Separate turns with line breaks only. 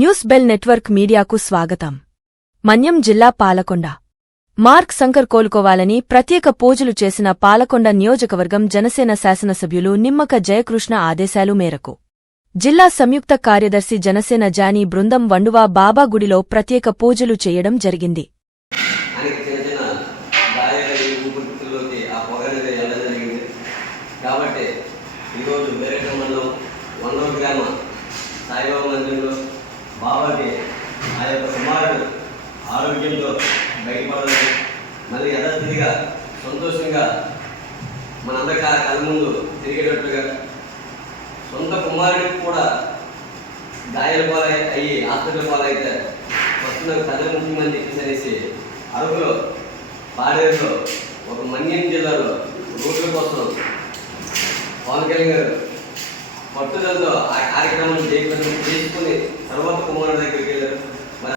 News bell network మీడియాకు స్వాగతం. మన్యం జిల్లా పాలకొండ. మార్క్ శంకర్ కోలుకోవాలని ప్రత్యేక పూజలు చేసిన పాలకొండ నియోజకవర్గం జనసేన శాసనసభ్యులు నిమ్మక జయకృష్ణ ఆదేశాలు మేరకు. జిల్లా సంయుక్త కార్యదర్శి జనసేన జానీ బృందం వండువా బాబా గుడిలో ప్రత్యేక పూజలు చేయడం జరిగింది.
ఆయనకి చిన్న చిన్న గాయాలు ఊపిరితిత్తుల్లోకి ఆ పొగ అనేది వెళ్ళడం జరిగింది కాబట్టి ఈరోజు వేరేట మండలం వండవ గ్రామ సాయిబాబా మందిరంలో బాబాకి ఆ యొక్క కుమారుడు ఆరోగ్యంతో బయటపడాలని మళ్ళీ యథాస్థితిగా సంతోషంగా మనందరి కా- కళ్ళ ముందు తిరిగేటట్టుగా సొంత కుమారుడికి కూడా గాయాల పాలై అయ్యి హాస్పిటల్ పాలైతే వస్తున్న ప్రజల ముఖ్యమని చెప్పేసి అనేసి అరకులో పాడేరులో ఒక మన్యం జిల్లాలో రోడ్ల కోసం పవన్ కళ్యాణ్ గారు పట్టుదలతో ఆ కార్యక్రమాన్ని జయప్రదం చేసుకుని తర్వాత కుమారుడు